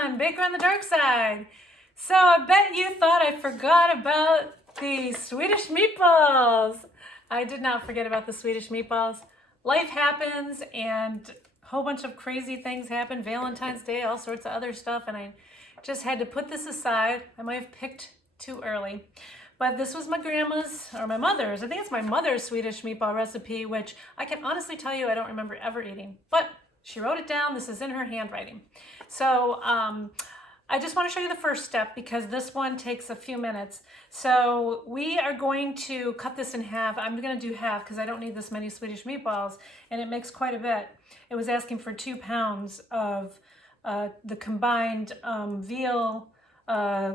everyone, Baker on the Dark Side. So I bet you thought I forgot about the Swedish meatballs. I did not forget about the Swedish meatballs. Life happens and a whole bunch of crazy things happen, Valentine's Day, all sorts of other stuff, and I just had to put this aside. I might have picked too early. But this was my grandma's, or my mother's, I think it's my mother's Swedish meatball recipe, which I can honestly tell you I don't remember ever eating. But she wrote it down, this is in her handwriting. So I just want to show you the first step because this one takes a few minutes. So we are going to cut this in half. I'm going to do half because I don't need this many Swedish meatballs, and it makes quite a bit. It was asking for 2 pounds of the combined veal,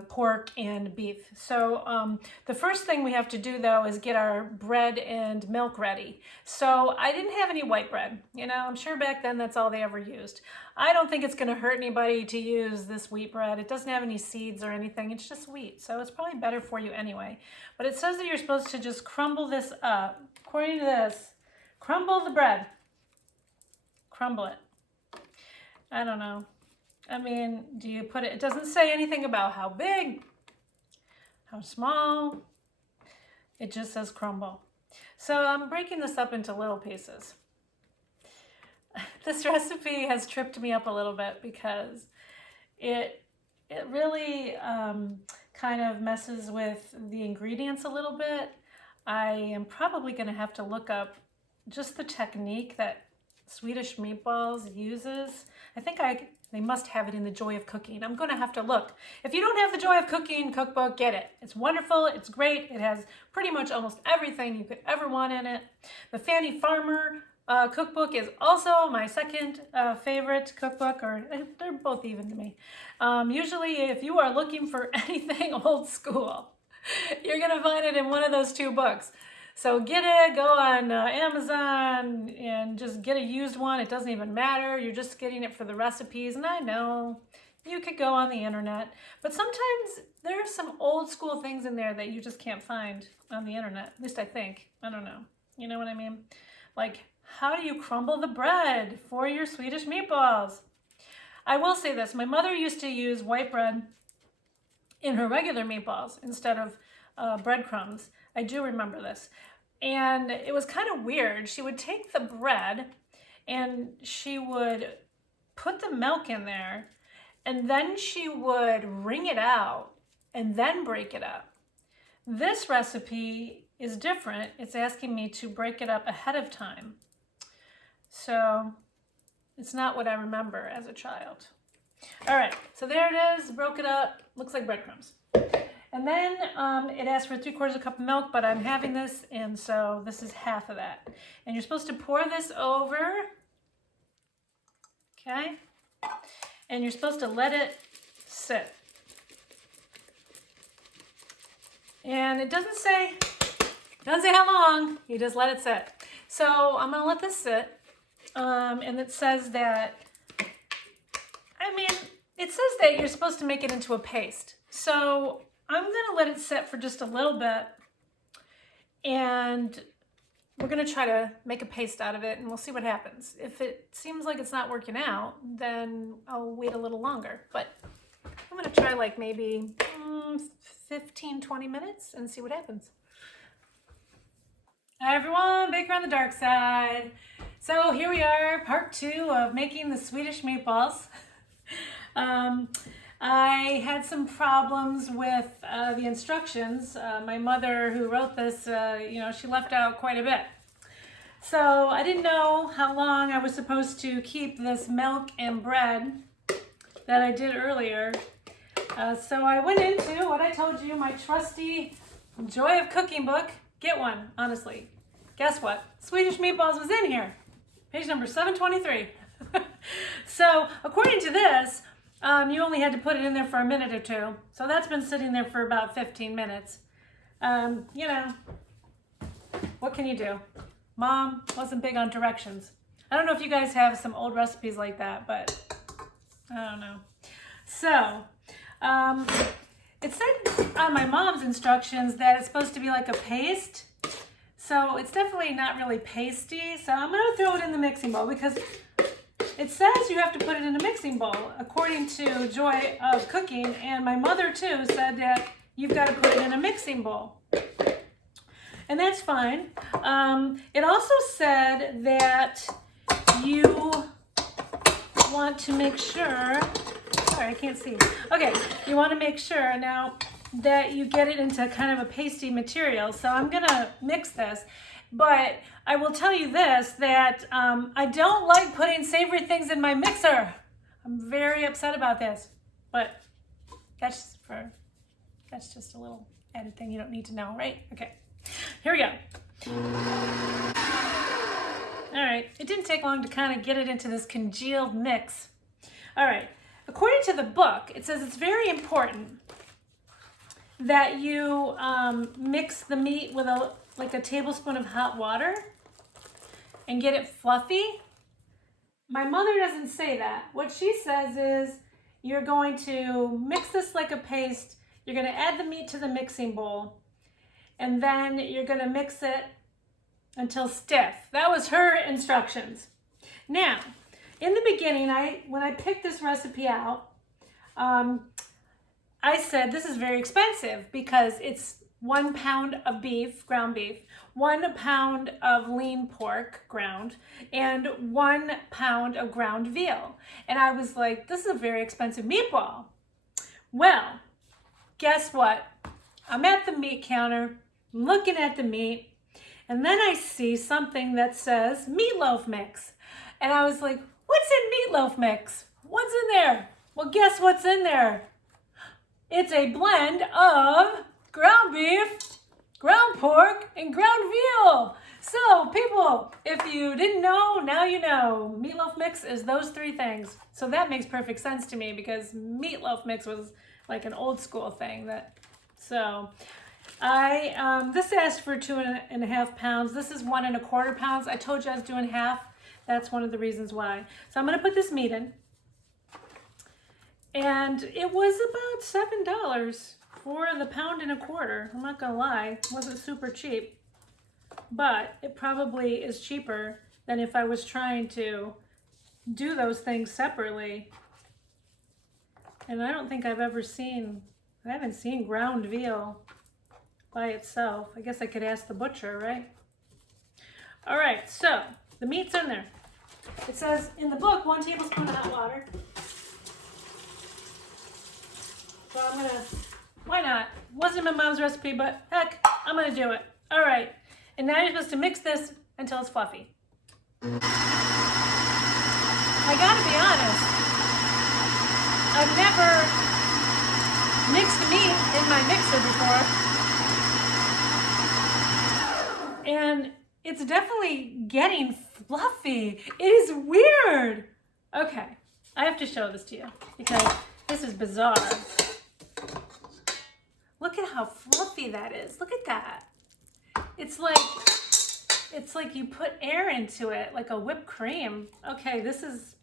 pork, and beef. So the first thing we have to do though is get our bread and milk ready. So I didn't have any white bread. You know, I'm sure back then that's all they ever used. I don't think it's going to hurt anybody to use this wheat bread. It doesn't have any seeds or anything. It's just wheat. So it's probably better for you anyway. But it says that you're supposed to just crumble this up. According to this, crumble the bread. Crumble it. I don't know. I mean, do you put it, it doesn't say anything about how big, how small, it just says crumble. So I'm breaking this up into little pieces. This recipe has tripped me up a little bit because it really kind of messes with the ingredients a little bit. I am probably going to have to look up just the technique that Swedish Meatballs uses. I think they must have it in the Joy of Cooking. I'm going to have to look. If you don't have the Joy of Cooking cookbook, get it. It's wonderful. It's great. It has pretty much almost everything you could ever want in it. The Fanny Farmer cookbook is also my second favorite cookbook, or they're both even to me. Usually if you are looking for anything old school, you're going to find it in one of those 2 books. So get it, go on Amazon and just get a used one. It doesn't even matter. You're just getting it for the recipes. And I know you could go on the internet, but sometimes there are some old school things in there that you just can't find on the internet. At least I think. I don't know. You know what I mean? Like, how do you crumble the bread for your Swedish meatballs? I will say this. My mother used to use white bread in her regular meatballs instead of breadcrumbs. I do remember this. And it was kind of weird. She would take the bread and she would put the milk in there, and then she would wring it out and then break it up. This recipe is different. It's asking me to break it up ahead of time. So it's not what I remember as a child. All right, so there it is, broke it up. Looks like breadcrumbs. And then it asks for 3/4 cup of milk, but I'm having this, and so this is half of that. And you're supposed to pour this over, okay? And you're supposed to let it sit. And it doesn't say how long, you just let it sit. So I'm gonna let this sit, and it says that, I mean, it says that you're supposed to make it into a paste. So I'm gonna let it sit for just a little bit, and we're gonna try to make a paste out of it, and we'll see what happens. If it seems like it's not working out, then I'll wait a little longer. But I'm gonna try like maybe 15, 20 minutes and see what happens. Hi everyone, Baker on the Dark Side. So here we are, part 2 of making the Swedish meatballs. I had some problems with the instructions. My mother, who wrote this, you know, she left out quite a bit. So I didn't know how long I was supposed to keep this milk and bread that I did earlier. So I went into what I told you, my trusty Joy of Cooking book. Get one, honestly. Guess what? Swedish Meatballs was in here. Page number 723. So according to this, you only had to put it in there for a minute or 2. So that's been sitting there for about 15 minutes. You know, what can you do? Mom wasn't big on directions. I don't know if you guys have some old recipes like that, but I don't know. So, it said on my mom's instructions that it's supposed to be like a paste. So it's definitely not really pasty. So I'm gonna throw it in the mixing bowl because it says you have to put it in a mixing bowl, according to Joy of Cooking, and my mother too said that you've got to put it in a mixing bowl. And that's fine. It also said that you want to make sure, sorry, I can't see. Okay, you want to make sure now that you get it into kind of a pasty material. So I'm gonna mix this, but I will tell you this, that I don't like putting savory things in my mixer. I'm very upset about this, but that's just a little added thing you don't need to know, right? Okay, here we go. All right, it didn't take long to kind of get it into this congealed mix. All right, according to the book, it says it's very important that you mix the meat with like a tablespoon of hot water and get it fluffy. My mother doesn't say that. What she says is you're going to mix this like a paste, you're gonna add the meat to the mixing bowl, and then you're gonna mix it until stiff. That was her instructions. Now, in the beginning, when I picked this recipe out, I said this is very expensive because it's 1 pound of beef, ground beef, 1 pound of lean pork ground, and 1 pound of ground veal. And I was like, this is a very expensive meatball. Well, guess what? I'm at the meat counter, looking at the meat, and then I see something that says meatloaf mix. And I was like, what's in meatloaf mix? What's in there? Well, guess what's in there? It's a blend of ground beef, ground pork, and ground veal. So people, if you didn't know, now you know. Meatloaf mix is those 3 things. So that makes perfect sense to me because meatloaf mix was like an old school thing. So this asked for 2.5 pounds. This is 1.25 pounds. I told you I was doing half. That's one of the reasons why. So I'm gonna put this meat in. And it was about $7 for the 1.25 pounds. I'm not gonna lie, it wasn't super cheap, but it probably is cheaper than if I was trying to do those things separately. And I don't think I haven't seen ground veal by itself. I guess I could ask the butcher, right? All right, so the meat's in there. It says in the book, 1 tablespoon of hot water. So I'm gonna, why not? Wasn't my mom's recipe, but heck, I'm gonna do it. All right, and now you're supposed to mix this until it's fluffy. I gotta be honest, I've never mixed meat in my mixer before. And it's definitely getting fluffy. It is weird. Okay, I have to show this to you because this is bizarre. Look at how fluffy that is. Look at that. It's like you put air into it, like a whipped cream. Okay, this is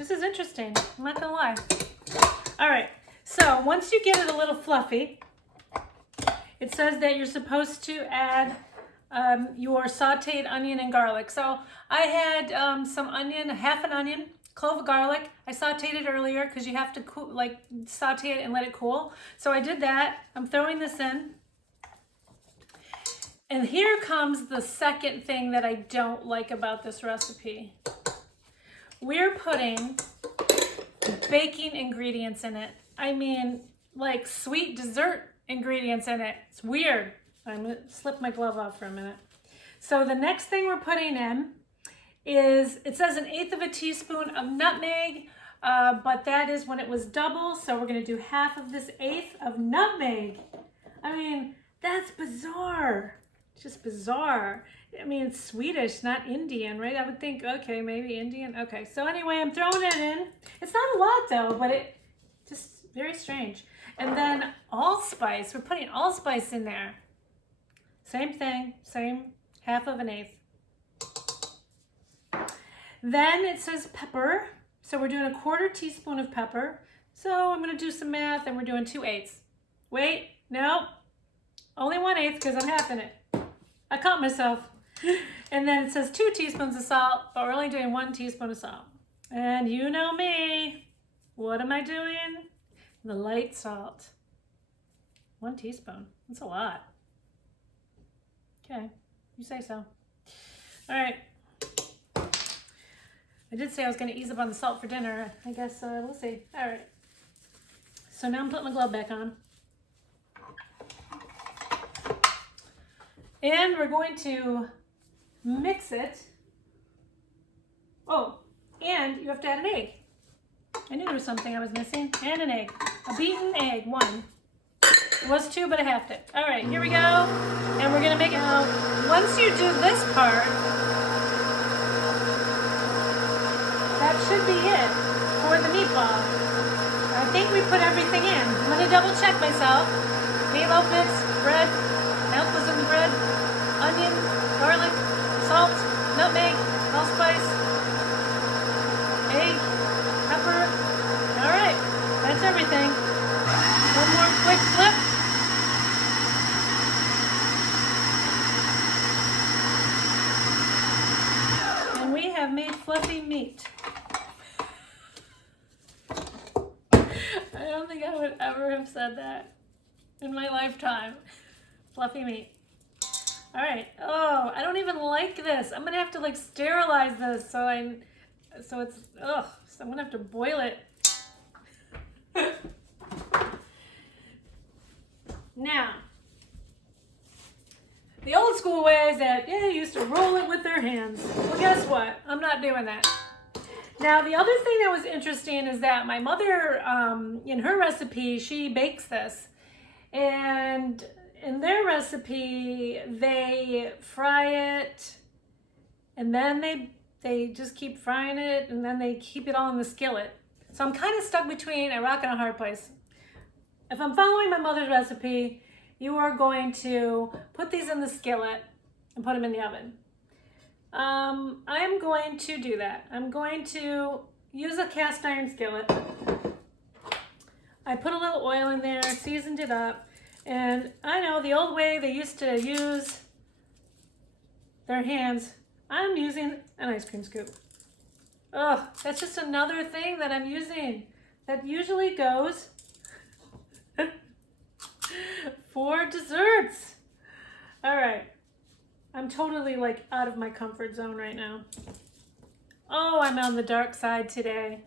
interesting. I'm not gonna lie. All right, so once you get it a little fluffy, it says that you're supposed to add your sauteed onion and garlic. So I had some onion, half an onion, clove of garlic. I sauteed it earlier because you have to saute it and let it cool. So I did that. I'm throwing this in. And here comes the second thing that I don't like about this recipe. We're putting baking ingredients in it. I mean, like sweet dessert ingredients in it. It's weird. I'm gonna slip my glove off for a minute. So the next thing we're putting in is, it says 1/8 teaspoon of nutmeg, but that is when it was double. So we're gonna do half of this 1/8 of nutmeg. I mean, that's bizarre. It's just bizarre. I mean, it's Swedish, not Indian, right? I would think, okay, maybe Indian. Okay, so anyway, I'm throwing it in. It's not a lot though, but it just very strange. And then allspice, we're putting allspice in there. Same thing, same half of 1/8. Then it says pepper. So we're doing 1/4 teaspoon of pepper. So I'm gonna do some math and we're doing 2/8. Wait, no, only 1/8 because I'm halving it. I caught myself. And then it says 2 teaspoons of salt, but we're only doing 1 teaspoon of salt. And you know me. What am I doing? The light salt. 1 teaspoon. That's a lot. Okay, you say so. All right. I did say I was going to ease up on the salt for dinner. I guess we'll see. All right. So now I'm putting my glove back on. And we're going to mix it. Oh, and you have to add an egg. I knew there was something I was missing. And an egg. A beaten egg, 1. It was 2, but I halved it. All right, here we go. And we're going to make it. Once you do this part, that should be it for the meatball. I think we put everything in. I'm going to double check myself. Meatloaf mix, bread, milk was in the bread, onion, garlic, salt, nutmeg, allspice, egg, pepper. All right, that's everything. One more quick flip. And we have made fluffy meat. I don't think I would ever have said that in my lifetime. Fluffy meat. All right. Oh, I don't even like this. I'm gonna have to like sterilize this so it's ugh. So I'm gonna have to boil it. Now, the old school way is that you used to roll it with their hands. Well, guess what? I'm not doing that. Now, the other thing that was interesting is that my mother, in her recipe, she bakes this. And in their recipe, they fry it, and then they just keep frying it, and then they keep it all in the skillet. So I'm kind of stuck between a rock and a hard place. If I'm following my mother's recipe, you are going to put these in the skillet and put them in the oven. I'm going to do that. I'm going to use a cast iron skillet. I put a little oil in there, seasoned it up, and I know the old way they used to use their hands. I'm using an ice cream scoop. Oh, that's just another thing that I'm using that usually goes for desserts. All right. I'm totally like out of my comfort zone right now. Oh, I'm on the dark side today.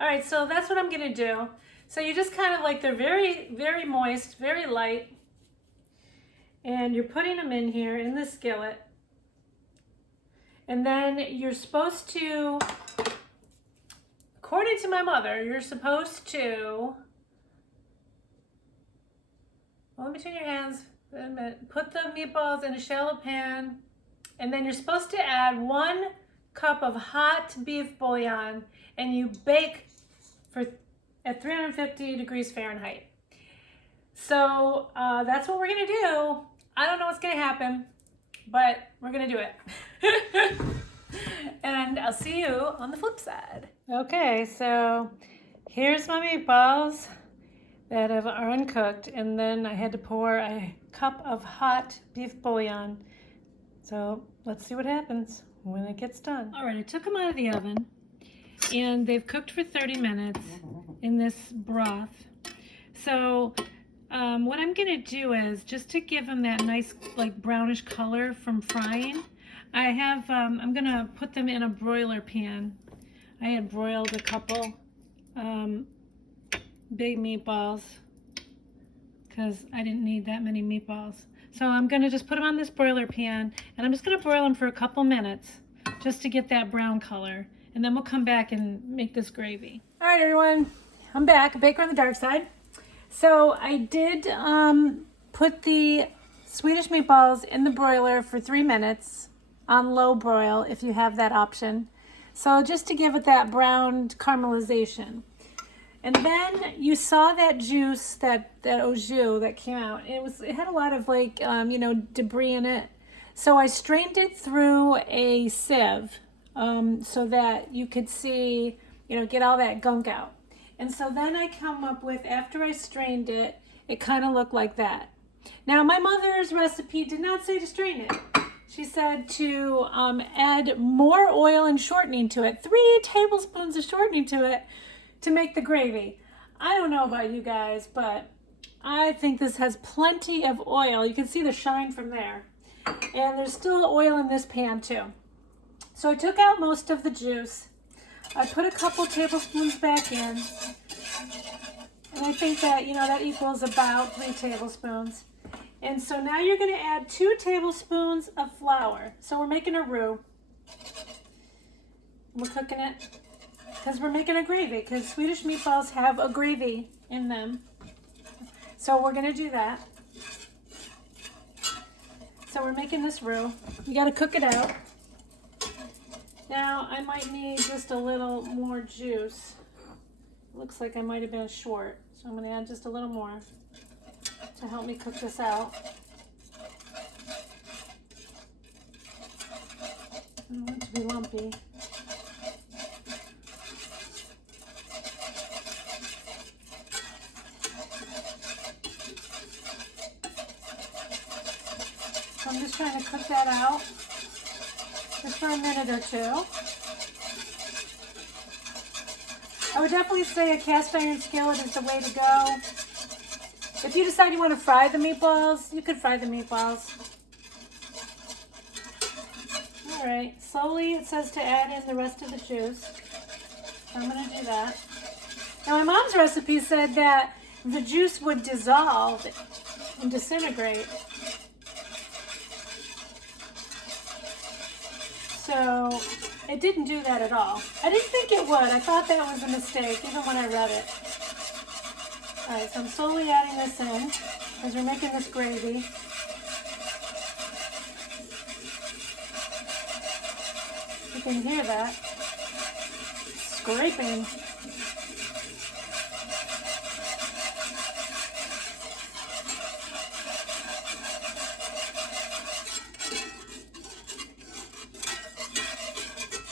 All right, so that's what I'm gonna do. So you just kind of like, they're very, very moist, very light. And you're putting them in here in the skillet. And then you're supposed to, according to my mother, you're supposed to, hold between your hands, put the meatballs in a shallow pan, and then you're supposed to add 1 cup of hot beef bouillon, and you bake at 350 degrees Fahrenheit. So that's what we're gonna do. I don't know what's gonna happen, but we're gonna do it. And I'll see you on the flip side. Okay, so here's my meatballs that are uncooked, and then I had to pour a cup of hot beef bouillon. So let's see what happens when it gets done. All right, I took them out of the oven, and they've cooked for 30 minutes in this broth. So what I'm gonna do is, just to give them that nice like brownish color from frying, I have, I'm gonna put them in a broiler pan. I had broiled a couple big meatballs because I didn't need that many meatballs. So I'm gonna just put them on this broiler pan, and I'm just gonna broil them for a couple minutes just to get that brown color, and then we'll come back and make this gravy. All right, everyone, I'm back, Baker on the Dark Side. So I did put the Swedish meatballs in the broiler for 3 minutes on low broil, if you have that option. So just to give it that brown caramelization. And then you saw that juice, that au jus that came out. It had a lot of like, debris in it. So I strained it through a sieve so that you could see, get all that gunk out. And so then I come up with, after I strained it, it kind of looked like that. Now my mother's recipe did not say to strain it. She said to add more oil and shortening to it, 3 tablespoons of shortening to it to make the gravy. I don't know about you guys, but I think this has plenty of oil. You can see the shine from there. And there's still oil in this pan too. So I took out most of the juice. I put a couple tablespoons back in. And I think that, that equals about 3 tablespoons. And so now you're going to add 2 tablespoons of flour. So we're making a roux. We're cooking it because we're making a gravy, because Swedish meatballs have a gravy in them. So we're going to do that. So we're making this roux. You got to cook it out. Now I might need just a little more juice. Looks like I might have been short. So I'm going to add just a little more to help me cook this out. I don't want it to be lumpy. So I'm just trying to cook that out just for a minute or two. I would definitely say a cast iron skillet is the way to go. If you decide you want to fry the meatballs, you could fry the meatballs. All right, slowly it says to add in the rest of the juice. I'm going to do that. Now my mom's recipe said that the juice would dissolve and disintegrate. So it didn't do that at all. I didn't think it would. I thought that was a mistake, even when I read it. All right, so I'm slowly adding this in as we're making this gravy. You can hear that scraping.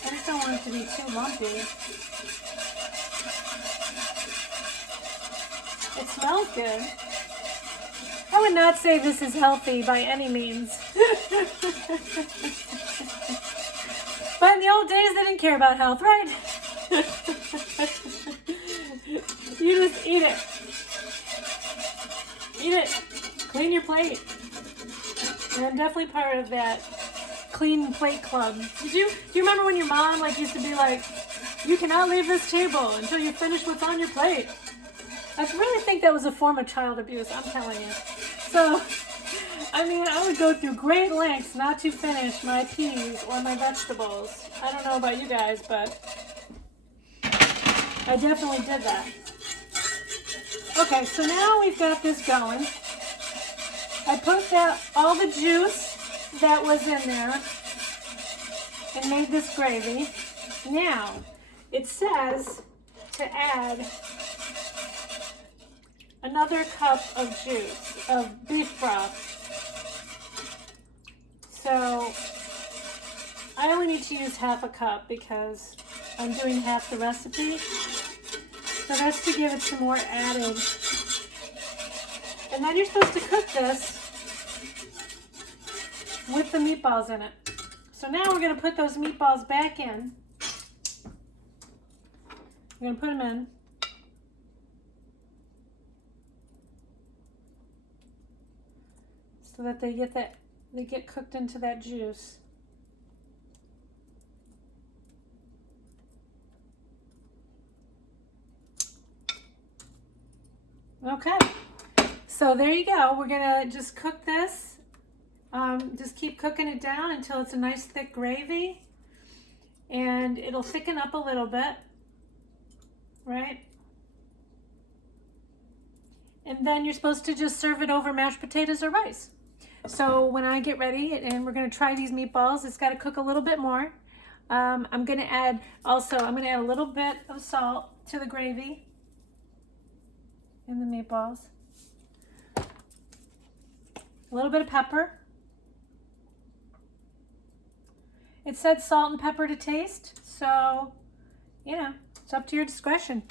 I just don't want it to be too lumpy. It smells good. I would not say this is healthy by any means. But in the old days, they didn't care about health, right? You just eat it. Eat it. Clean your plate. And I'm definitely part of that clean plate club. Do you remember when your mom used to be like, you cannot leave this table until you finish what's on your plate? I really think that was a form of child abuse, I'm telling you. So, I would go through great lengths not to finish my peas or my vegetables. I don't know about you guys, but I definitely did that. Okay, so now we've got this going. I put all the juice that was in there and made this gravy. Now, it says to add another cup of juice, of beef broth. So I only need to use half a cup because I'm doing half the recipe. So that's to give it some more added. And then you're supposed to cook this with the meatballs in it. So now we're going to put those meatballs back in. We're going to put them in. So that they get cooked into that juice. Okay, so there you go. We're gonna just cook this. Just keep cooking it down until it's a nice thick gravy, and it'll thicken up a little bit, right? And then you're supposed to just serve it over mashed potatoes or rice. So when I get ready and we're going to try these meatballs, it's got to cook a little bit more. I'm going to add a little bit of salt to the gravy and the meatballs. A little bit of pepper. It said salt and pepper to taste, so it's up to your discretion.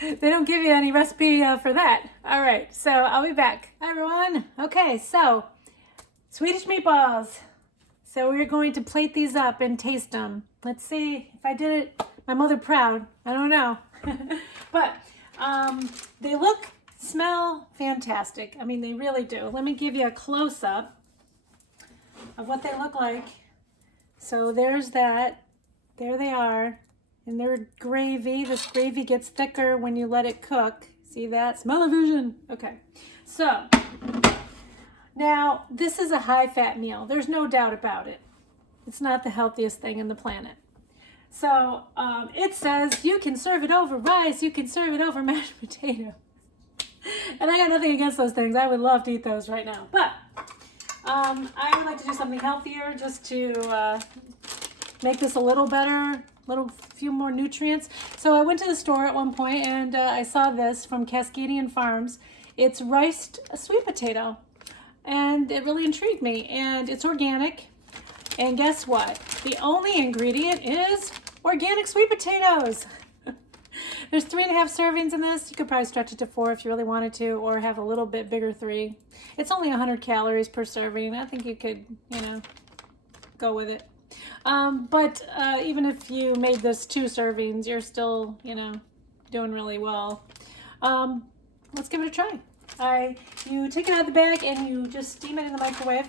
They don't give you any recipe for that. All right, so I'll be back. Hi, everyone. Okay, so Swedish meatballs. So we're going to plate these up and taste them. Let's see if I did it, my mother proud. I don't know. But they look, smell fantastic. I mean, they really do. Let me give you a close-up of what they look like. So there's that. There they are. And they're gravy. This gravy gets thicker when you let it cook. See that? Smell-o-vision. Okay. So now this is a high-fat meal. There's no doubt about it. It's not the healthiest thing in the planet. So it says you can serve it over rice. You can serve it over mashed potato. And I got nothing against those things. I would love to eat those right now. But I would like to do something healthier just to make this a little better, few more nutrients. So I went to the store at one point and I saw this from Cascadian Farms. It's riced sweet potato. And it really intrigued me. And it's organic. And guess what? The only ingredient is organic sweet potatoes. There's 3.5 servings in this. You could probably stretch it to 4 if you really wanted to, or have a little bit bigger 3. It's only 100 calories per serving. I think you could, go with it. But even if you made this 2 servings, you're still, doing really well. Let's give it a try. You take it out of the bag and you just steam it in the microwave.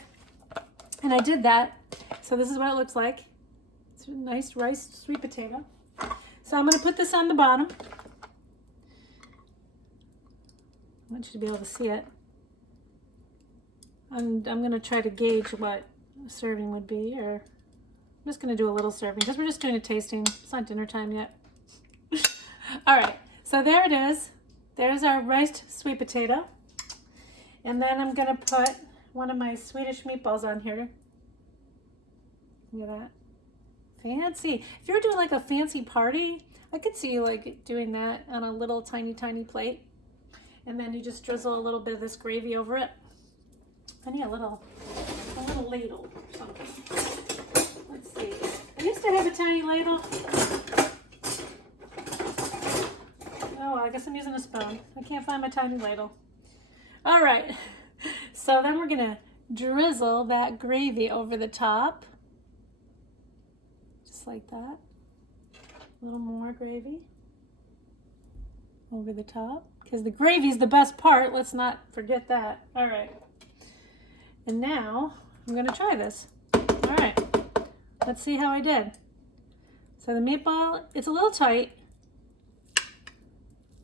And I did that. So this is what it looks like. It's a nice rice sweet potato. So I'm going to put this on the bottom. I want you to be able to see it. And I'm going to try to gauge what a serving would be, or I'm just going to do a little serving because we're just doing a tasting. It's not dinner time yet. All right, so there it is. There's our riced sweet potato. And then I'm going to put one of my Swedish meatballs on here. Look at that. Fancy. If you're doing like a fancy party, I could see you like doing that on a little tiny plate. And then you just drizzle a little bit of this gravy over it. I need a little ladle or something. Let's see. I used to have a tiny ladle. Oh, I guess I'm using a spoon. I can't find my tiny ladle. All right. So then we're gonna drizzle that gravy over the top. Just like that. A little more gravy over the top, because the gravy is the best part. Let's not forget that. All right. And now I'm going to try this. All right. Let's see how I did. So the meatball, it's a little tight,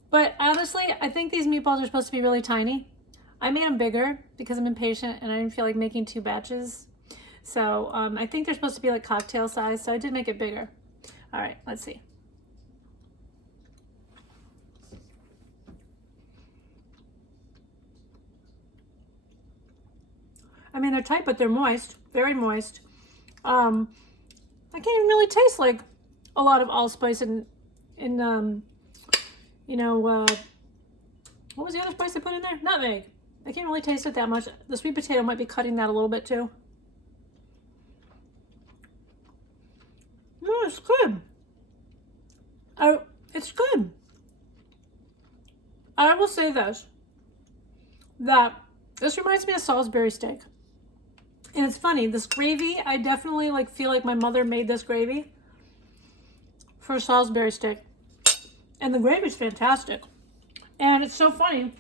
but honestly, I think these meatballs are supposed to be really tiny. I made them bigger because I'm impatient and I didn't feel like making 2 batches. So I think they're supposed to be like cocktail size, so I did make it bigger. All right, let's see. I mean, they're tight, but they're moist, very moist. I can't even really taste like a lot of allspice what was the other spice I put in there? Nutmeg. I can't really taste it that much. The sweet potato might be cutting that a little bit too. No, it's good. It's good. I will say this, that this reminds me of Salisbury steak. And it's funny, this gravy, I definitely feel like my mother made this gravy for Salisbury steak. And the gravy's fantastic. And it's so funny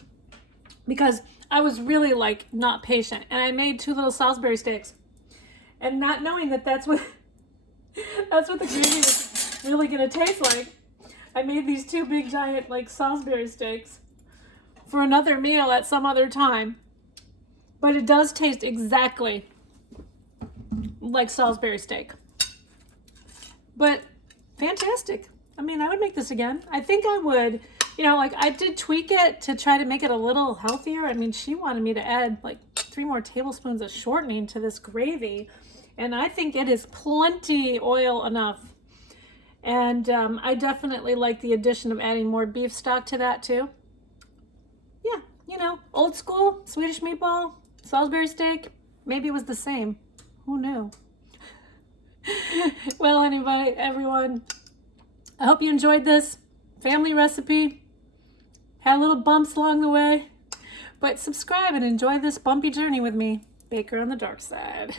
because I was really not patient, and I made 2 little Salisbury steaks. And not knowing that that's what the gravy was really gonna taste like, I made these 2 big giant Salisbury steaks for another meal at some other time. But it does taste exactly like Salisbury steak. But fantastic. I mean, I would make this again. I think I would, I did tweak it to try to make it a little healthier. I mean, she wanted me to add 3 more tablespoons of shortening to this gravy. And I think it is plenty oil enough. And I definitely like the addition of adding more beef stock to that too. Yeah, old school Swedish meatball, Salisbury steak, maybe it was the same. Who knew? Well, anyway, everyone, I hope you enjoyed this family recipe. Had little bumps along the way, but subscribe and enjoy this bumpy journey with me. baker on the dark side.